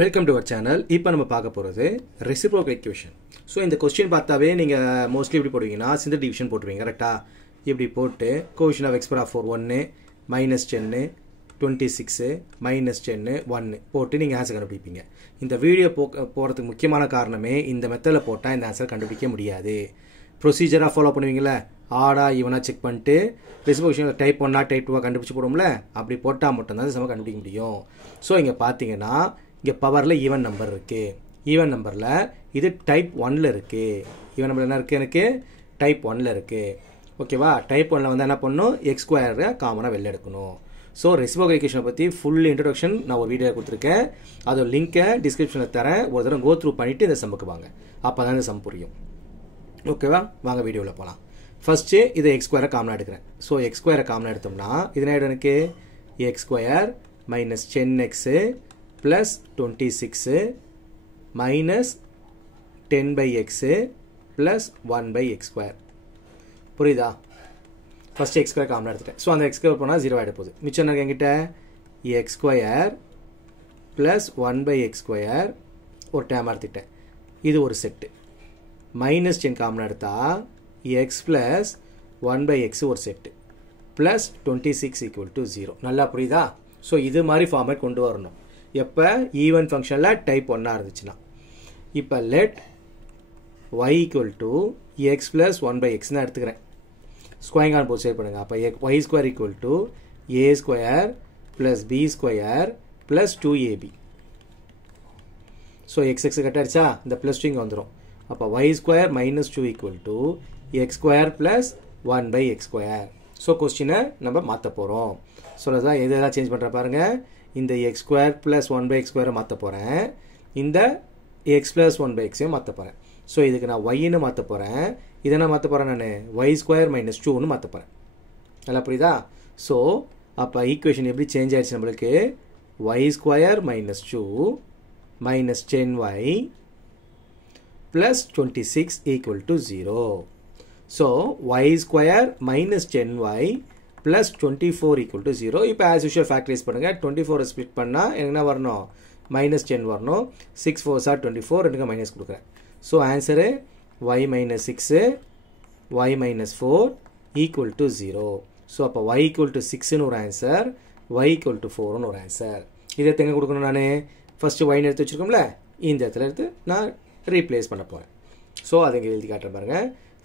Welcome to our channel. இப்போ நம்ம பார்க்க போறது reciprocal equation. So இந்த क्वेश्चन பார்த்தாவே நீங்க மோஸ்ட்லி இப்படி போடுவீங்கன்னா சிங்கிள் டிவிஷன் போடுவீங்க கரெக்ட்டா? இப்படி போட்டு coefficient of x power of 4 1 minus 10 26 minus 10 1 போட்டு நீங்க ஆன்சர் கண்டுபிடிப்பீங்க. இந்த வீடியோ போறதுக்கு முக்கியமான காரணமே இந்த மெத்தட்ல போட்டா இந்த ஆன்சர் கண்டுபிடிக்க முடியாது. ப்ரொசீஜரா ஃபாலோ பண்ணுவீங்கல ஆடா ஈவனா செக் பண்ணிட்டு reciprocal டைப் 1 டைப் 2 கண்டுபிடிச்சு போடுவோம்ல அப்படி போட்டா மட்டும் தான் சம கண்டுபிடிக்க முடியும். சோ இங்க பாத்தீங்கன்னா இங்க பவர்ல ஈவன் நம்பர் இருக்கு. ஈவன் நம்பர்ல இது டைப் 1ல இருக்கு. ஈவன் நம்பர் என்ன இருக்கு எனக்கு டைப் 1ல இருக்கு. ஓகேவா? டைப் 1ல வந்து என்ன பண்ணனும் x2 காமனா வெளிய எடுக்கணும். சோ reciprocal equation பத்தி full introduction நான் ஒரு வீடியோ கொடுத்திருக்கேன். அதோட லிங்கை டிஸ்கிரிப்ஷன்ல தரேன். ஒரு தடவை go through பண்ணிட்டு இந்த சம்முக்கு வாங்க. அப்பதான் இந்த சம் புரியும். ஓகேவா? வாங்க வீடியோல போலாம். ஃபர்ஸ்ட் இத x2 காமனா எடுக்கிறேன். சோ x2 காமனா எடுத்தோம்னா இது என்ன ஆயிடும் எனக்கு x2 minus 10x plus 26 minus 10 by x plus 1 by x square. புரியுதா? ஃபர்ஸ்ட் x square காமனா எடுத்துட்டேன். சோ அந்த x square போனா 0 ஆயிட போகுது. மிச்சம் என்ன என்கிட்ட x square plus 1 by x square ஒரு டேர்ம் எடுத்துட்டேன். இது ஒரு செட். minus 10 காமனா எடுத்தா x plus 1 by x ஒரு செட். plus 26 equal to 0. நல்லா புரியுதா? சோ இது மாதிரி ஃபார்மேட் கொண்டு வரணும். எப்ப ஈவன் ஃபங்க்ஷன்ல டைப் 1 இருந்துச்சுனா இப்ப let y equal to x plus 1 by x ன்னு எடுத்துக்கிறேன். ஸ்கொயரிங் ஆன் போத் சைடு பண்ணுங்க. அப்ப y square equal to a square plus b square plus 2ab. so x cut ஆயிடுச்சா? இந்த பிளஸ் 2 இங்க வந்துரும். அப்ப y square minus 2 equal to x square plus 1 by x square. so क्वेश्चனை நம்ம மாத்த போறோம். சொல்லதா எதெல்லாம் சேஞ்ச் பண்ற பாருங்க. இந்த x square plus 1 by x square மாத்த போறேன். இந்த x plus 1 by x மாத்த போறேன். சோ இதுக்கு நான் y ன்னு மாத்த போறேன். இத நான் மாத்த போறேன் நானு y square minus 2 ன்னு மாத்த போறேன். நல்லா புரியுதா? சோ அப்ப ஈக்குவேஷன் எப்படி சேஞ்ச் ஆயிடுச்சு நமக்கு y square minus 2 minus 10y plus 26 equal to 0. so y square minus 10y plus 24 equal to 0. இப்போ as usual factorize பண்ணுங்க. 24 split பண்ணா என்ன வரணும் minus 10 வரணும். 6 4s are 24 ரெண்டுக்கு மைனஸ் கொடுக்கிறேன். so answer y minus 6 y minus 4 equal to 0. so அப்ப y equal to 6 ன்னு ஒரு ஆன்சர் y equal to 4 ன்னு ஒரு ஆன்சர். இதை எங்க கொடுக்கணும் நானு ஃபர்ஸ்ட் y ன்னு எடுத்து வச்சிருக்கோம்ல இந்த இடத்துல எடுத்து நான் ரீப்ளேஸ் பண்ண போறேன். so அதை இங்க எழுதி காட்டுறேன் பாருங்க.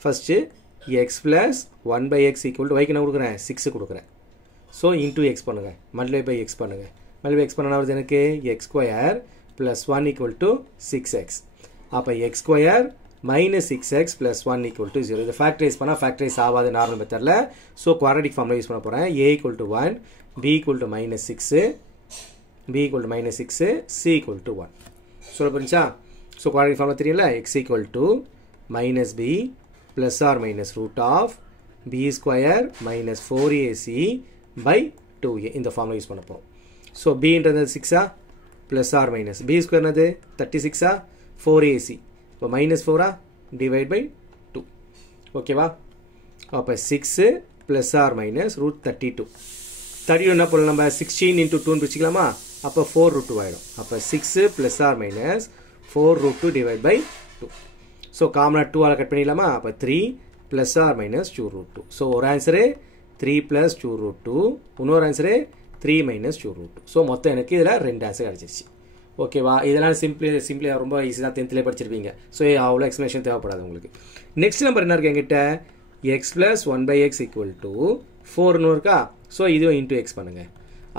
First x plus 1 by x equal to y க்கு என்ன கொடுக்கிறேன் 6 கொடுக்கிறேன். so into x பண்ணுங்க. multiply by x பண்ணுங்க. multiply by x பண்ணா வருது எனக்கு x square plus 1 equal to 6x. அப்ப x square minus 6x plus 1 equal to 0. இத factorize பண்ணா factorize ஆகாது நார்மல் மெத்தட்ல. so quadratic formula யூஸ் பண்ண போறேன். a equal to 1 b equal to minus 6 b equal to minus 6 c equal to 1. சொல்ல புரிஞ்சா? so quadratic formula தெரியல x equal to minus b plus or minus root of b square minus 4ac by 2a இந்த formula use பண்ண போறோம். so b ன்றது 6 plus or minus b square என்னது 36 4ac இப்போ minus 4 divide by 2. ஓகேவா? அப்ப 6 plus or minus root 32. 32 என்ன போறோம் நம்ம 16 into 2 ன்னு பிரிச்சுக்கலாமா? அப்ப 4 root 2 ஆயிடும். அப்ப 6 plus or minus 4 root 2 divide by 2. so காமனா 2 ஆல கட் பண்ணிடலாமா? அப்ப 3 plus or minus 2 root 2. so ஒரு ஆன்சர் 3 plus 2 root 2. இன்னொரு ஆன்சர் 3 minus 2 root 2. so மொத்தம் எனக்கு இதல ரெண்டு ஆன்சர் கிடைச்சிருச்சு. ஓகேவா? இதெல்லாம் சிம்பிளி ரொம்ப ஈஸியா 10th ல படிச்சிருப்பீங்க. so அவ்வளவு எக்ஸ்பிளனேஷன் தேவைப்படாது உங்களுக்கு. நெக்ஸ்ட் நம்பர் என்ன இருக்கு என்கிட்ட x plus 1 by x equal to 4 ன்னு இருக்கா? so இதுவும் into x பண்ணுங்க.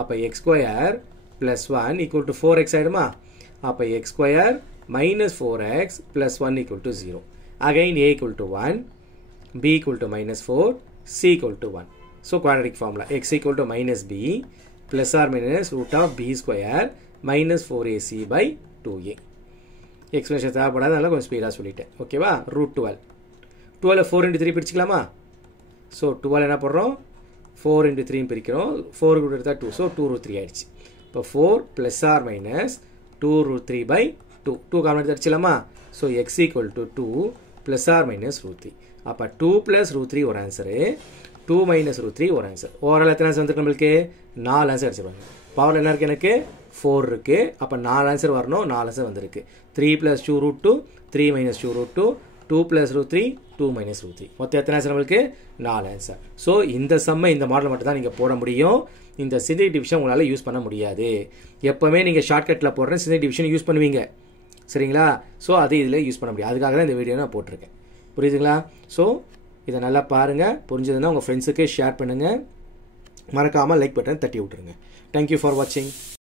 அப்ப x square plus 1 equal to 4x ஆயிடுமா? அப்ப x square minus 4x plus 1 equal to 0. Again a equal to 1, b equal to minus 4, c equal to 1. So quadratic formula x equal to minus b plus or minus root of b square minus 4ac by 2a. Expression தேவைப்படாதனால கொஞ்சம் speedo சொல்லிட்டேன். ஓகேவா? root 12. 12 4 into 3 பிரிச்சுக்கலாமா? so 12 என்ன பண்றோம் 4 into 3 பிரிக்கிறோம். 4 கூட எடுத்தா 2. so 2 root 3 ஆயிடுச்சு. இப்போ 4 plus or minus 2 root 3 by 2. 2 common எடுத்து அடிச்சலாமா? so x equal to 2 plus or minus root 3. அப்ப 2 plus root 3 ஒரு ஆன்சர். 2 minus root 3 ஒரு ஆன்சர். ஓவரால் எத்தனை ஆன்சர் வந்திருக்கு நமக்கு? 4 ஆன்சர் அடிச்சிருவாங்க. பவர்ல என்ன இருக்கு எனக்கு 4 இருக்குது. அப்போ 4 ஆன்சர் வரணும், 4 ஆன்சர் வந்திருக்கு. 3 + 2 √2, 3 - 2 √2, 2 + √3, 2 - √3. மொத்தம் எத்தனை ஆன்சர் நம்மளுக்கு? 4 ஆன்சர். ஸோ இந்த சம்மை இந்த மாடல் மட்டும் தான் நீங்கள் போட முடியும். இந்த சிந்தடிக் டிவிஷன் உங்களால் யூஸ் பண்ண முடியாது. எப்போவுமே நீங்கள் ஷார்ட்கட்டில் போடுற சிந்தடிக் டிவிஷன் யூஸ் பண்ணுவீங்க, சரிங்களா? ஸோ அது இதில் யூஸ் பண்ண முடியாது. அதுக்காக தான் இந்த வீடியோ நான் போட்டிருக்கேன். புரியுதுங்களா? ஸோ இதை நல்லா பாருங்கள். புரிஞ்சதுன்னா உங்கள் ஃப்ரெண்ட்ஸுக்கு ஷேர் பண்ணுங்கள். மறக்காமல் லைக் பட்டன் தட்டி விட்டுருங்க. தேங்க்யூ ஃபார் வாட்சிங்.